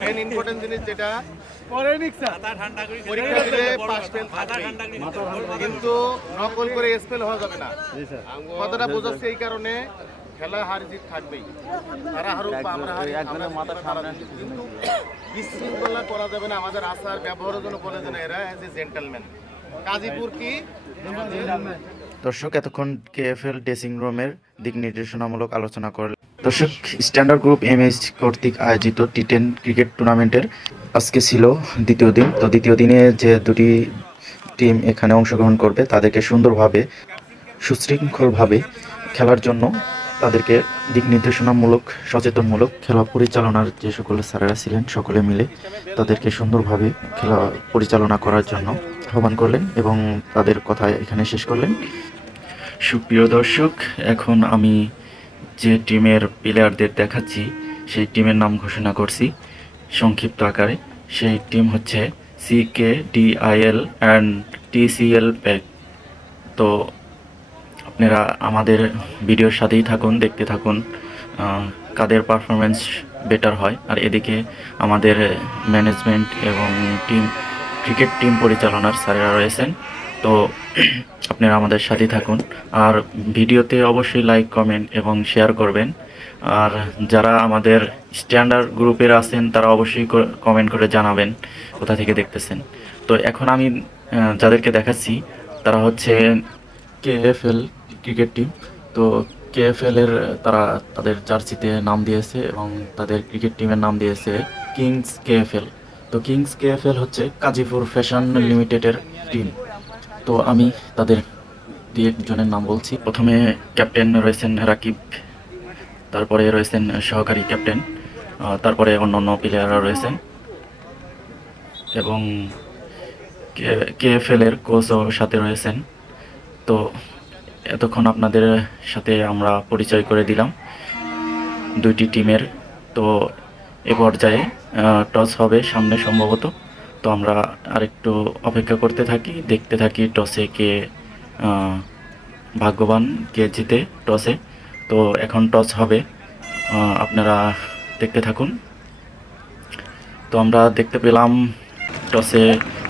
Main important জিনিস যেটা পরীক্ষা দিলে পাস ফেল থাকবেই, কিন্তু নকল করে স্পেল হওয়া যাবে না। কথাটা বোঝাচ্ছে এই কারণে খেলা হার জিত থাকবেই, তারা হারুক বা আমরা হারি, কিন্তু বিশৃঙ্খলা করা যাবে না। আমাদের আচার ব্যবহারের জন্য বলে যে না এরা এজ এ জেন্টলম্যান। গাজীপুর কি দর্শক এতক্ষণ কেএফএল ড্রেসিং রুমের দিক নির্দেশনামূলক আলোচনা করলেন। দর্শক স্ট্যান্ডার্ড গ্রুপ এমএইচ কর্তৃক আয়োজিত টি10 ক্রিকেট টুর্নামেন্টের আজকে ছিল দ্বিতীয় দিন। তো দ্বিতীয় দিনে যে দুটি টিম এখানে অংশগ্রহণ করবে তাদেরকে সুন্দরভাবে সুশৃঙ্খলভাবে খেলার জন্য তাদেরকে দিক নির্দেশনামূলক সচেতনমূলক খেলা পরিচালনার যে সকল স্যারেরা ছিলেন সকলে মিলে তাদেরকে সুন্দরভাবে খেলা পরিচালনা করার জন্য আহ্বান করলেন এবং তাদের কথা এখানে শেষ করলেন। সুপ্রিয় দর্শক, এখন আমি যে টিমের প্লেয়ারদের দেখাচ্ছি সেই টিমের নাম ঘোষণা করছি সংক্ষিপ্ত আকারে। সেই টিম হচ্ছে CKDIL অ্যান্ড TCL প্যাক। তো আপনারা আমাদের ভিডিওর সাথেই থাকুন, দেখতে থাকুন কাদের পারফরমেন্স বেটার হয়। আর এদিকে আমাদের ম্যানেজমেন্ট এবং ক্রিকেট টিম পরিচালনার স্যারেরা রয়েছেন। তো আপনারা আমাদের সাথেই থাকুন, আর ভিডিওতে অবশ্যই লাইক, কমেন্ট এবং শেয়ার করবেন। আর যারা আমাদের স্ট্যান্ডার্ড গ্রুপের আছেন তারা অবশ্যই কমেন্ট করে জানাবেন কোথা থেকে দেখতেছেন। তো এখন আমি যাদেরকে দেখাচ্ছি তারা হচ্ছে কেএফএল ক্রিকেট টিম। তো কেএফএল এর তারা তাদের জার্সিতে নাম দিয়েছে এবং তাদের ক্রিকেট টিমের নাম দিয়েছে কিংস কেএফএল। তো কিংস কেএফএল হচ্ছে গাজীপুর ফ্যাশন লিমিটেডের টিম। তো আমি তাদের দিয়ে একজনের নাম বলছি। প্রথমে ক্যাপ্টেন রয়েছেন রাকিব, তারপরে রয়েছেন সহকারী ক্যাপ্টেন, তারপরে অন্যান্য প্লেয়াররা রয়েছেন এবং কেএফএল এর কোচও সাথে রয়েছেন। তো এতক্ষণ আপনাদের সাথে আমরা পরিচয় করে দিলাম দুইটি টিমের। তো এ পর্যায়ে টস হবে সামনে সম্ভবত। তো আমরা আরেকটু অপেক্ষা করতে থাকি, দেখতে থাকি টসে কে ভাগ্যবান, কে জিতে টসে। তো এখন টস হবে, আপনারা দেখতে থাকুন। তো আমরা দেখতে পেলাম টসে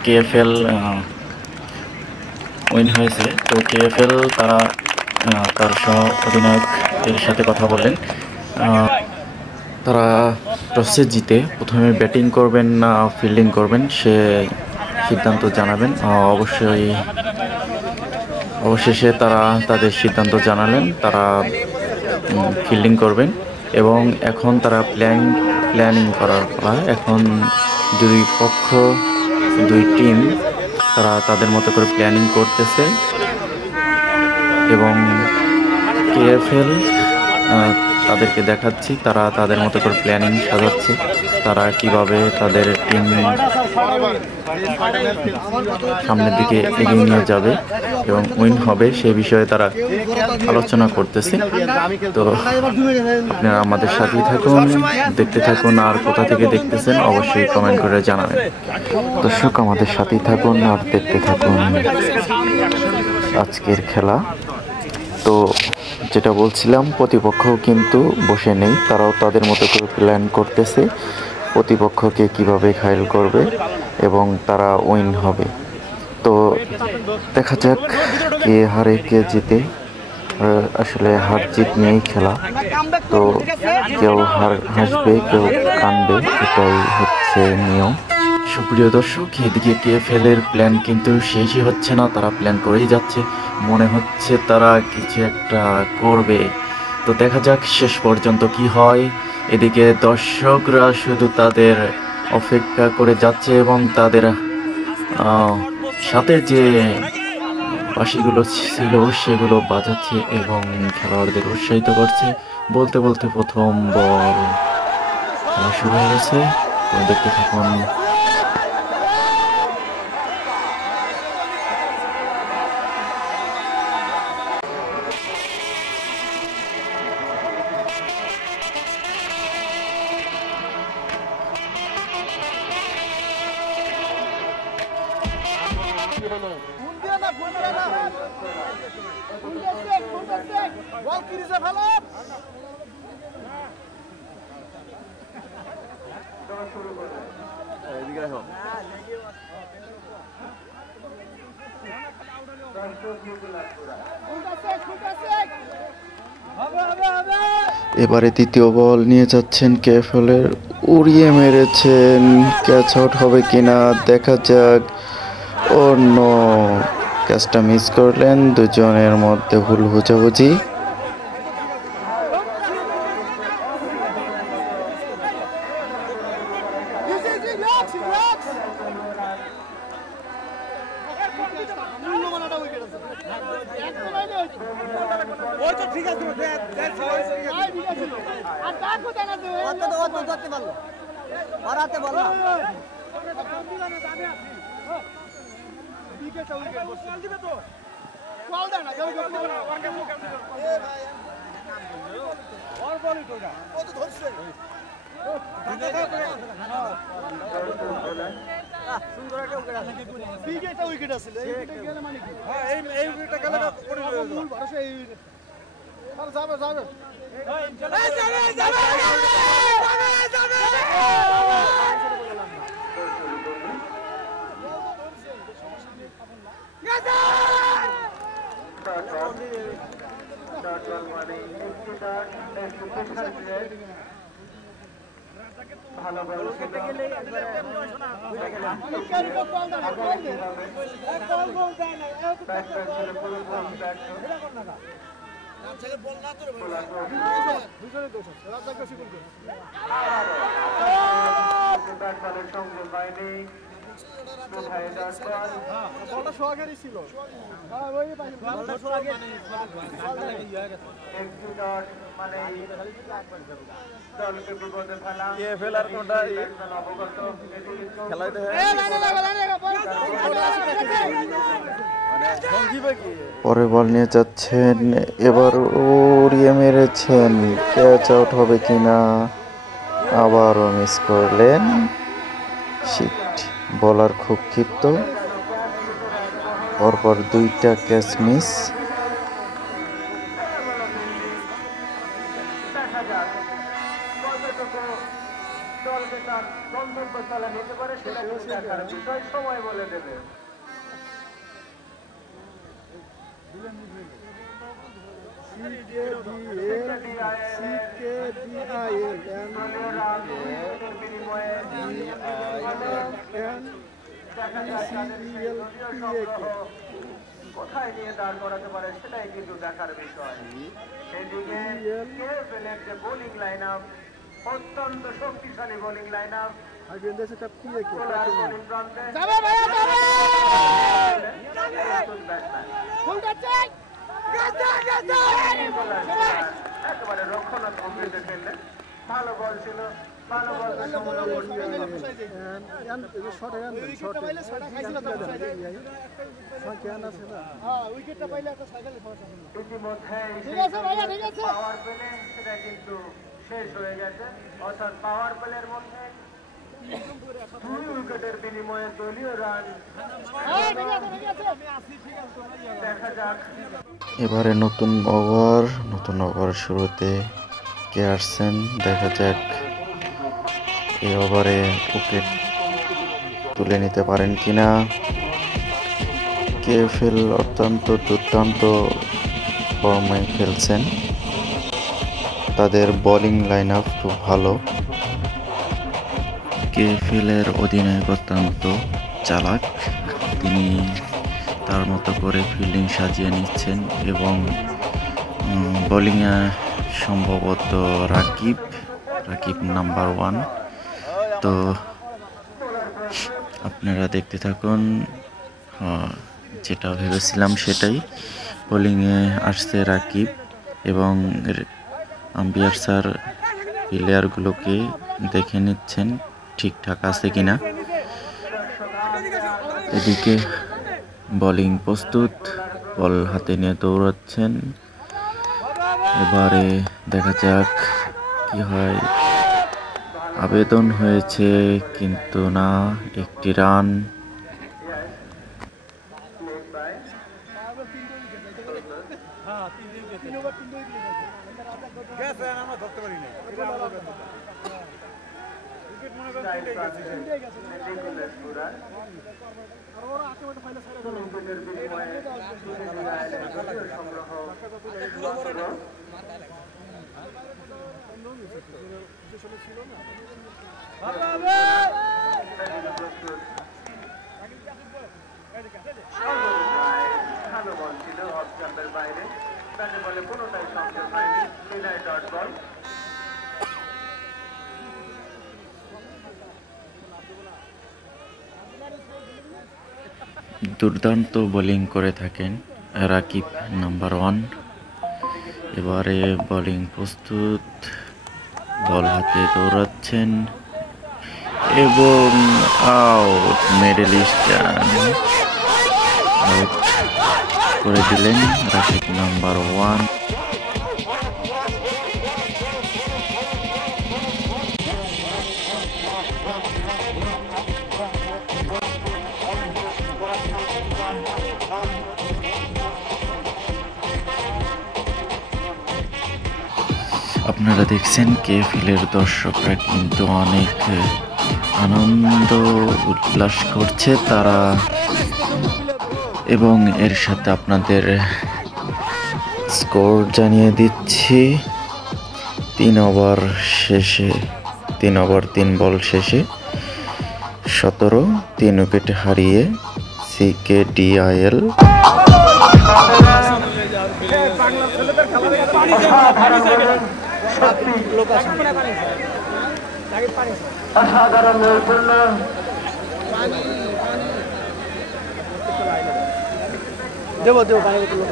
কেএফএল উইন হয়েছে। তো কেএফএল তারা তার সহ অধিনায়কের সাথে কথা বললেন। তারা টসে জিতে প্রথমে ব্যাটিং করবেন না ফিল্ডিং করবেন সে সিদ্ধান্ত জানাবেন। অবশেষে তারা তাদের সিদ্ধান্ত জানালেন, তারা ফিল্ডিং করবেন। এবং এখন তারা প্ল্যানিং করার পালা। এখন দুই টিম তারা তাদের মতো করে প্ল্যানিং করতেছে এবং কেএফএল তাদেরকে দেখাচ্ছি তারা তাদের মতো করে প্ল্যানিং সাজাচ্ছে, তারা কিভাবে তাদের টিম সামনের দিকে এগিয়ে নিয়ে যাবে এবং উইন হবে সে বিষয়ে তারা আলোচনা করতেছে। তো আপনারা আমাদের সাথেই থাকুন, দেখতে থাকুন, আর কোথা থেকে দেখতেছেন অবশ্যই কমেন্ট করে জানাবেন। দর্শক আমাদের সাথেই থাকুন আর দেখতে থাকুন আজকের খেলা। তো যেটা বলছিলাম, প্রতিপক্ষ কিন্তু বসে নেই, তারাও তাদের মতো করে প্ল্যান করতেছে প্রতিপক্ষকে কিভাবে ঘায়েল করবে এবং তারা উইন হবে। তো দেখা যাক কে হারে কে জিতে। আসলে হার জিত নিয়েই খেলা। তো কেউ হাসবে কেউ কাঁদবে, এটাই হচ্ছে নিয়ম। সুপ্রিয় দর্শক, এদিকে কেএফএল এর প্ল্যান কিন্তু শেষই হচ্ছে না, তারা প্ল্যান করেই যাচ্ছে, মনে হচ্ছে তারা কিছু একটা করবে। তো দেখা যাক শেষ পর্যন্ত কি হয়। এদিকে দর্শকরা শুধু তাদের অপেক্ষা করে যাচ্ছে এবং তাদের সাথে যে বাঁশিগুলো ছিল সেগুলো বাজাচ্ছে এবং খেলোয়াড়দের উৎসাহিত করছে। বলতে বলতে প্রথম বল খেলা শুরু হয়ে গেছে। তো দেখতে থাকুন। এবারে তৃতীয় বল নিয়ে যাচ্ছেন কেএফএলের, উড়িয়ে মেরেছেন, ক্যাচ আউট হবে কিনা দেখা যাক। ও নো, ক্যাচটা মিস করলেন, দুজনের মধ্যে ভুল বোঝাবুঝি। পরে বল নিয়ে যাচ্ছেন, এবার উড়িয়ে মেরেছেন, ক্যাচ আউট হবে কিনা, আবারও মিস করলেন। শিট, বলার খুব ক্ষিপ্ত, পরপর দুইটা ক্যাচ মিস। কোথায় নিয়ে দাঁড় করাতে পারে সেটাই কিন্তু দেখার বিষয়। সেদিকে কেএফএলের যে বোলিং লাইন আপ, অত্যন্ত শক্তিশালী বোলিং লাইন আপ, একেবারে রক্ষণাত্মক খেললেন। ভালো বল ছিল, ভালো বল পাওয়ার প্লে সেটা কিন্তু শেষ হয়ে গেছে, অর্থাৎ পাওয়ার প্লের মধ্যে 2 উইকেটের বিনিময়ে দলীয় রান। দেখা যাক এবারে নতুন ওভার শুরুতে কে আসছেন, দেখা যাক এই ওভারে উইকেট তুলে নিতে পারেন কিনা। কেএফএল অত্যন্ত দুর্দান্ত ফর্মে খেলছেন, তাদের বোলিং লাইন আপ খুব ভালো। কেএফএলের অধিনায়ক অত্যন্ত চালাক, তিনি তার মতো করে ফিল্ডিং সাজিয়ে নিচ্ছেন এবং বোলিংয়ে সম্ভবত রাকিব নাম্বার 1। তো আপনারা দেখতে থাকুন, যেটা ভেবেছিলাম সেটাই, বোলিংয়ে আসছে রাকিব এবং আম্পায়ার স্যার প্লেয়ারগুলোকে দেখে নিচ্ছেন ঠিকঠাক আছে কিনা। এদিকে বোলিং প্রস্তুত, বল হাতে নিয়ে দৌড়াচ্ছেন। এবারে দেখা যাক কি হয়। আবেদন হয়েছে কিন্তু না, একটি রান। নিকোলাস পুরা উইকেটের বিনিময়ে সংগ্রহ ভালো বল ছিল অফ জাম্পের বাইরে, ব্যাটে বলে কোনোটাই সংযোগ হয়নি, বিনয় ডট বল। দুর্দান্ত বোলিং করে থাকেন রাকিব নাম্বার 1। এবারে বোলিং প্রস্তুত, বল হাতে দৌড়াচ্ছেন এবং আউট, মেডেলিস্ট আউট করে দিলেন রাকিব নাম্বার 1। আপনারা দেখছেন কেএফএলের দর্শকরা কিন্তু অনেক আনন্দ উল্লাস করছে তারা, এবং এর সাথে আপনাদের স্কোর জানিয়ে দিচ্ছি। 3 ওভার 3 বল শেষে 17 3 উইকেট হারিয়ে CKDIL অসাধারণ দেব পানি লোক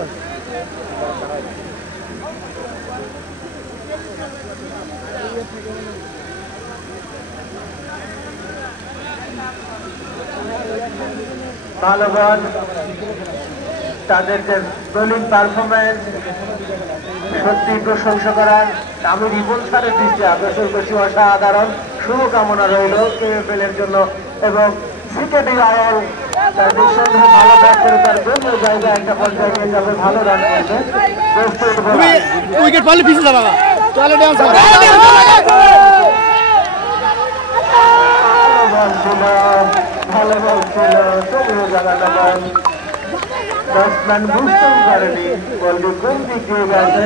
ভালো বল, তাদের যে বোলিং পারফরমেন্স সত্যি প্রশংসা করার। আমি রিপন স্যারের দৃষ্টি আকর্ষণ করছি, অসাধারণ। শুভকামনা রইল কেএফএল-এর জন্য এবং CKDIL তার নিঃসন্দেহে ভালো ব্যাট করে তার জন্য জায়গায় একটা পর্যায়ে নিয়ে যাবে, ভালো রান করবে। উইকেট পারলে পিছিয়ে যাবে, ভালো বল ছিল, ভালো বল ছিল, তবুও জানানো বল। ব্যাটসম্যান বুঝতেও পারেনি বলটি কোন দিক দিয়ে গেছে।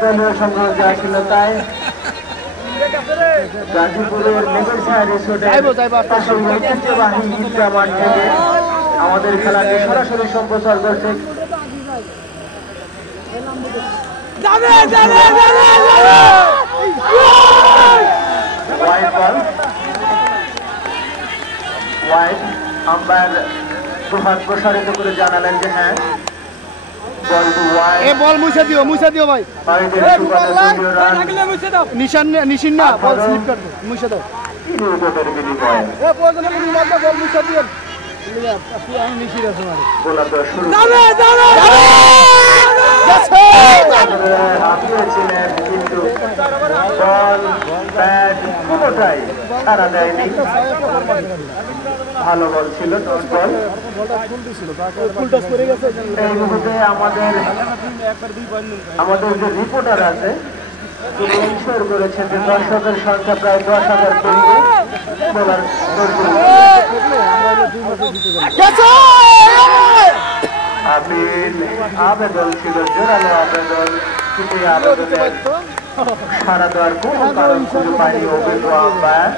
দলীয় সংগ্রহ যা ছিল তাই। গাজীপুরের নেগেশিয়া রিসোর্টে ঐতিহ্যবাহী ঈদগাহ মাঠ থেকে আমাদের খেলাকে সরাসরি সম্প্রচার করছে। ওয়াইড আম্পায়ার দুহাত প্রসারিত করে জানালেন যে হ্যাঁ বল মুছে দিও ভাই, নিশান না বল স্লিপ করবে, মুছে দাও। কিন্তু বল ব্যাট কোনোটাই সারা দেয়নি। ভালো বল ছিল, বল এই মুহূর্তে আমাদের যে রিপোর্টার আছে তিনি ইনশোর করেছেন যে দর্শকের সংখ্যা প্রায় 10,000 পেরিয়ে বলার আবেদন ছিল, জোরালো আবেদন, কিন্তু এই আবেদনের সারা দেওয়ার কোন কারণ খুঁজে পায়নি অভিজ্ঞ আম্পায়ার।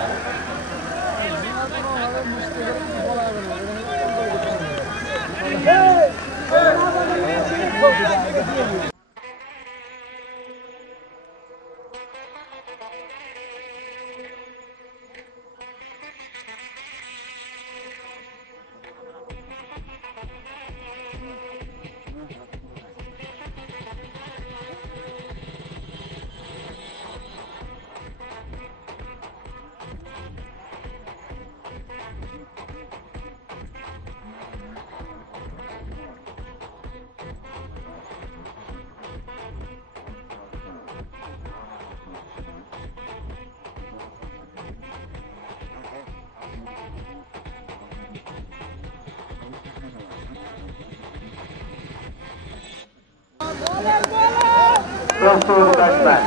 প্রস্তুত ব্যাটসম্যান,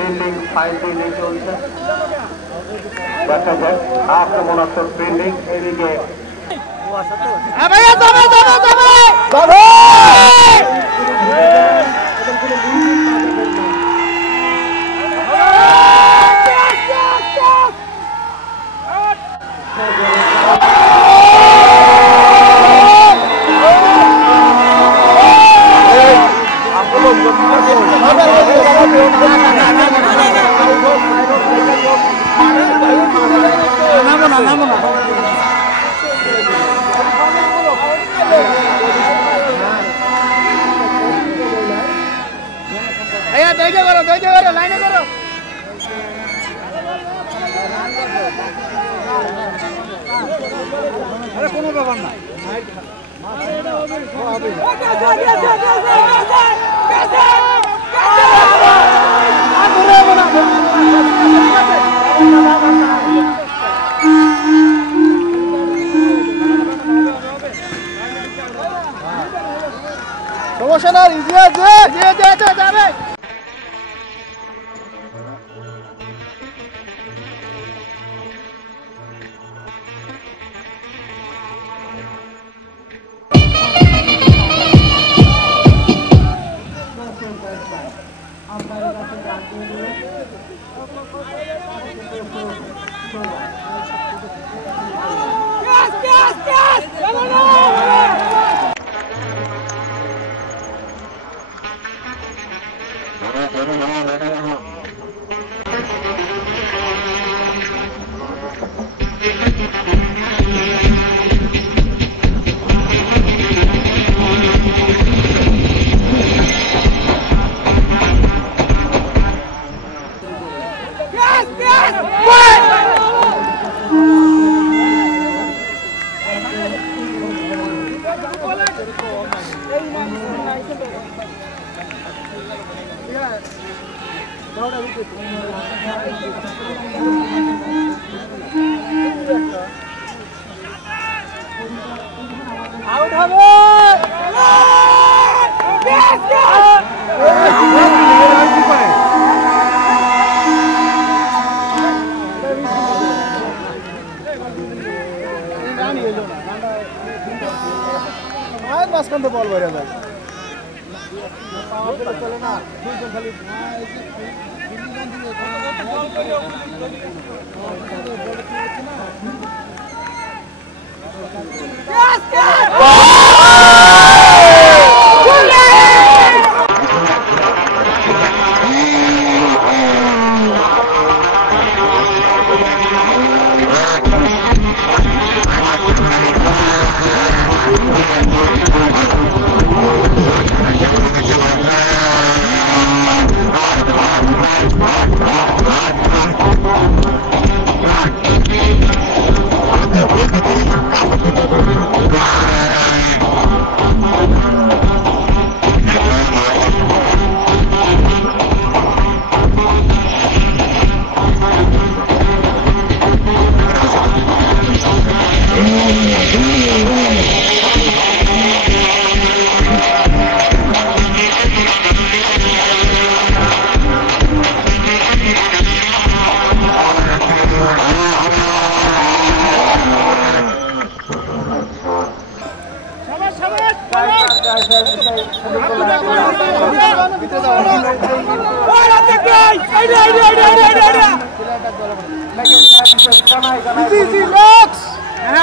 ফিল্ডিং ফাইন ফিল্ডিং চলছে, দেখা যাক আক্রমণাত্মক ফিল্ডিং। এদিকে লাইনে করো। আরে কোনো ব্যাপার না। সমস্যা না, ইজি আছে, যাবে। আউট হবে। মাঝখান বল বেড়ে যায় চলে না, দুইজন খালি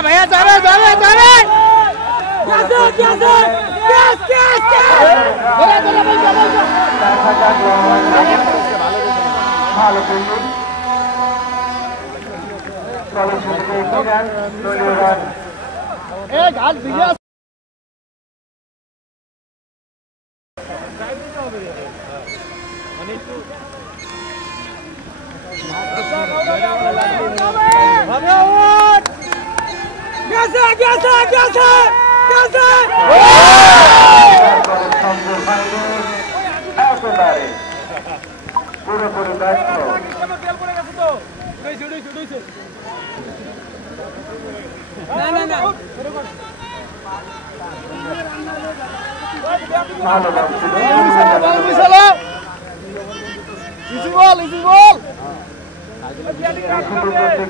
भैया जावे जावे जावे পুরোপুরি ব্যর্থ। ভালো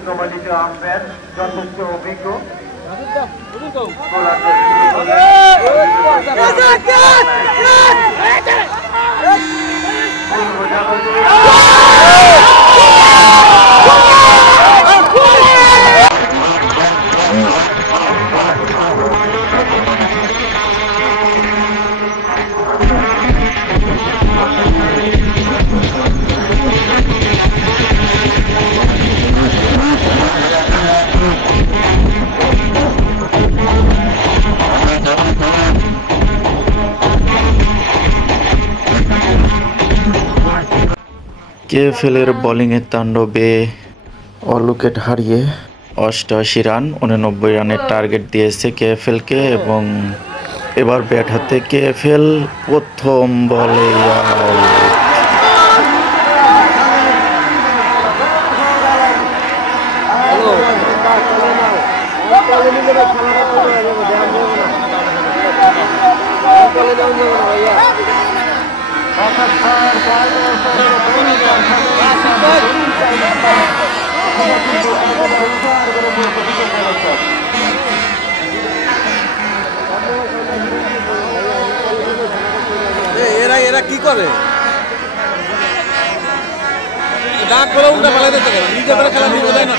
কমিটিতে আম্পায়ার যথেষ্ট অভিজ্ঞ কেএফএলের বোলিংয়ের তাণ্ডবে উইকেট হারিয়ে 88 রান 89 রানের টার্গেট দিয়েছে কেএফএলকে এবং এবার ব্যাট হাতে কেএফএল প্রথম বলে এরা কি করে ডাক করে উল্টা পালা দিতে পারে নিজে করে খেলা নিয়ে যায় না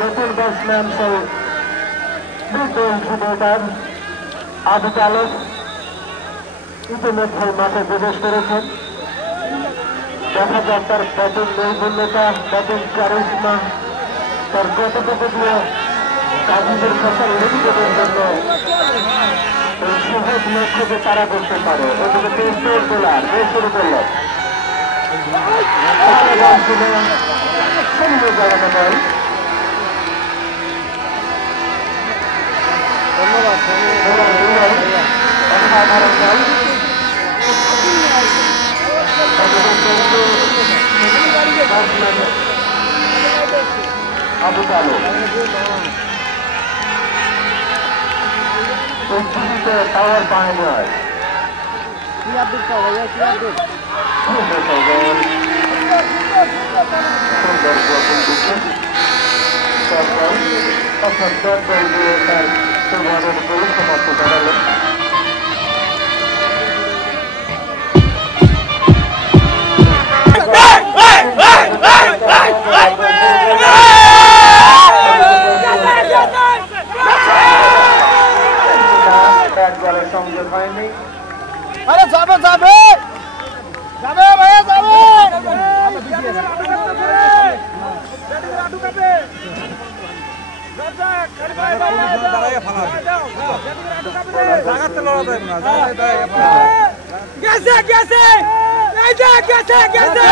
নতুন ব্যাটসম্যান আবু তালেব ইতিমধ্যে মাঠে প্রবেশ করেছেন। দেখা যাক তার ব্যাটিং নৈপুণ্যতা, ব্যাটিং ক্যারিজমা, তার কতটুকু দিয়ে কাজীদের ফসল লিমিটেডের জন্য এই সহজ লক্ষ্যকে তারা করতে পারে। ওদিকে টেস্টের বোলার শুরু করলেন আবু তালেব টাওয়ার পায় নয় সমাপ্ত করালেন। সংযোগ হয়নি। আরে যাবে যাবে যাবে ভাইয়া যাবে গেছে গেছে গেছে গেছে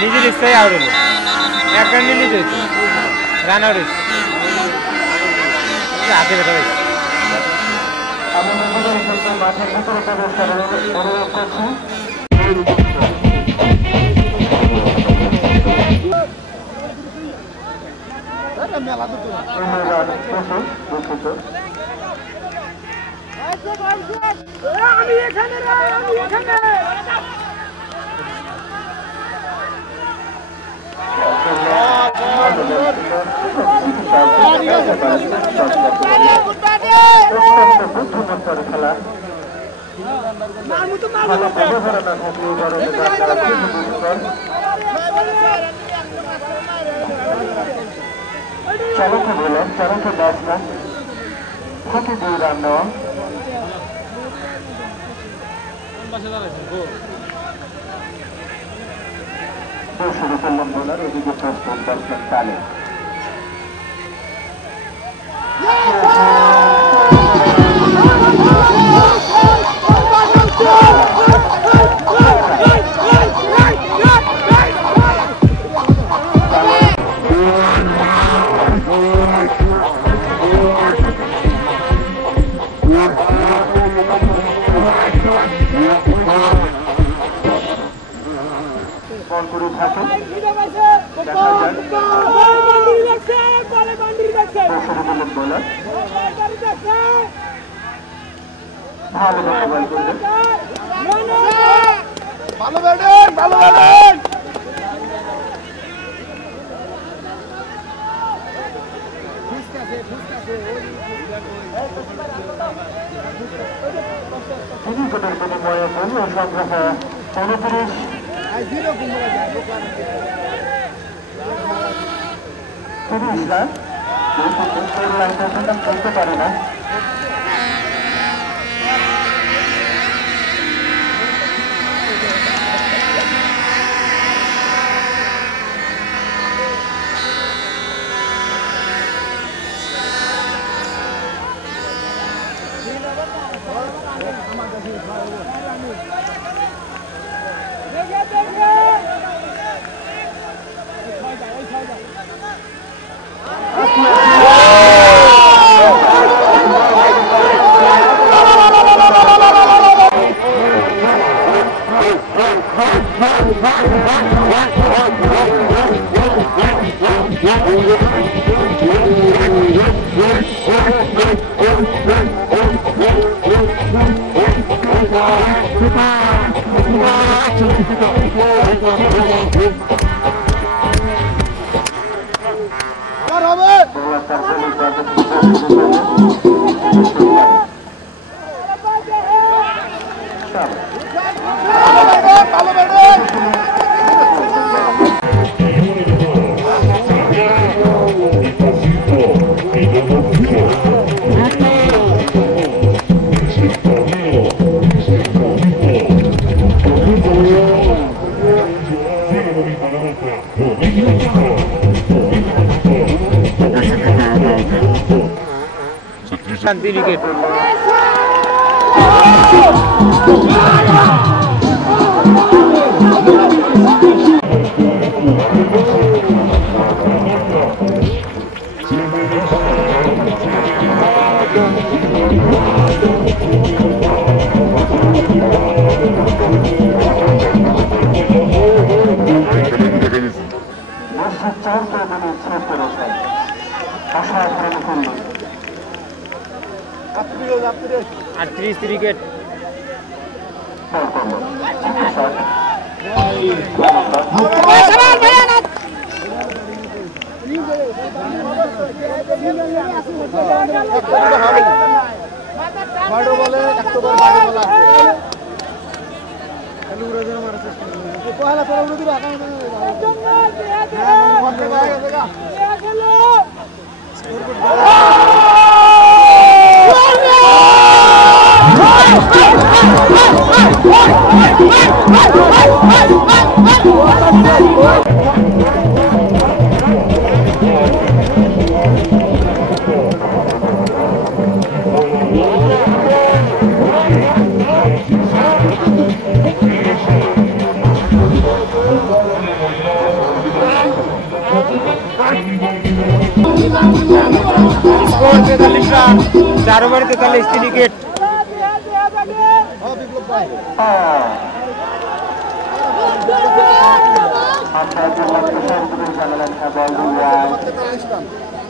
নিজে লিস্টাই আউট হলো এক রান নিয়ে নিতে হয়েছে রান আউট হয়েছে হাতে ব্যথা হয়েছে মাঠের ভিতরে প্রবেশ করার অনুরোধ করছি। আমি এখানে খেলা চলকে বলেন চলকে 10 রান থেকে 2 রান নেওয়া শুরু করলেন বোলার এদিকে প্রস্তুত ব্যাটসম্যান তালে বল করে থাকে দেখা যায় বোলার ভালো বল করলেন ভালো ব্যাটিং ভালো ব্যাটিং উইকেটের বিনিময়ে দলীয় সংগ্রহ 29 30 রান লাইনটা খেলতে পারে না উইকেট আটত্রিশ ক্রিকেট স্কোর 43 রান 4 ওভারে 43 উইকেট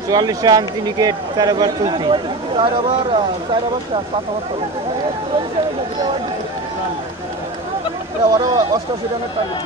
চুয়াল্লিশ রান 3 উইকেট 4 ওভার চলতি অষ্টাশি রানের টার্গেট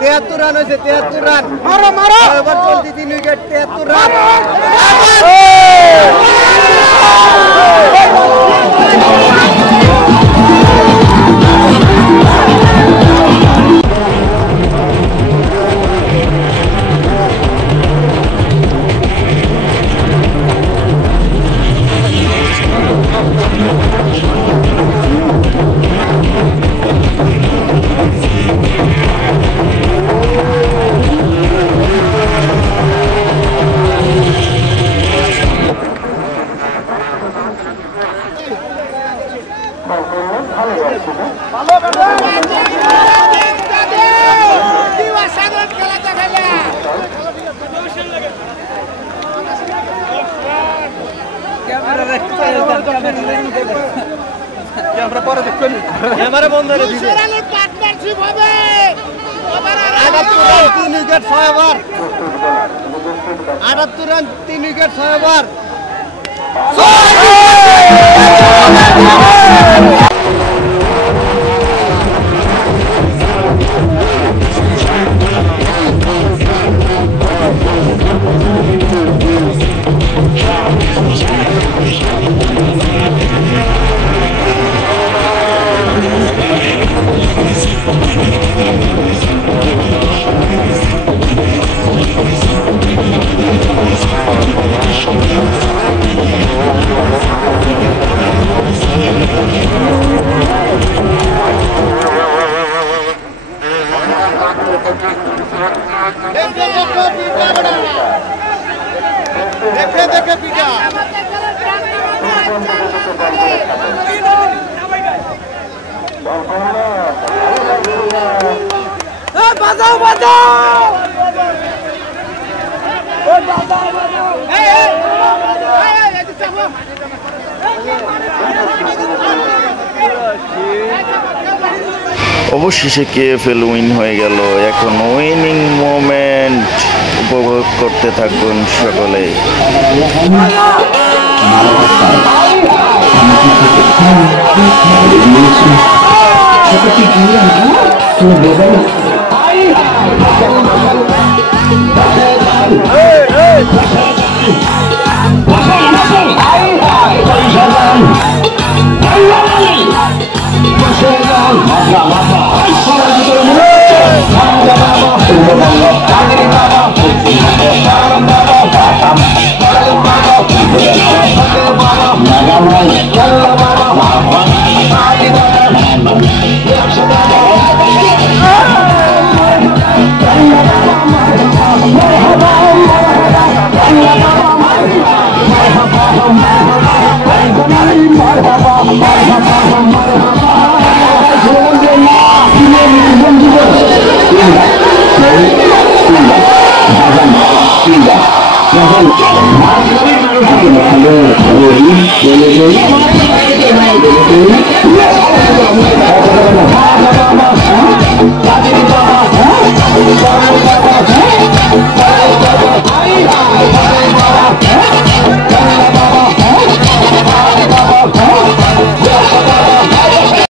तेहत्तर रन হয়েছে 73 রান মারো মারো এবার চলতি 3 উইকেট 73 রান আমরা পরে দেখবেন ক্যামেরা বন্ধ করে দিছে পার্টনারশিপ হবে 78 run 3 wicket 6 over 78 run 3 wicket 6 over দেখে দেখে পিটা বাজাও বাজাও অবশেষে কেএফএল উইন হয়ে গেল। এখন উইনিং মোমেন্ট উপভোগ করতে থাকুন সকলে। Halo,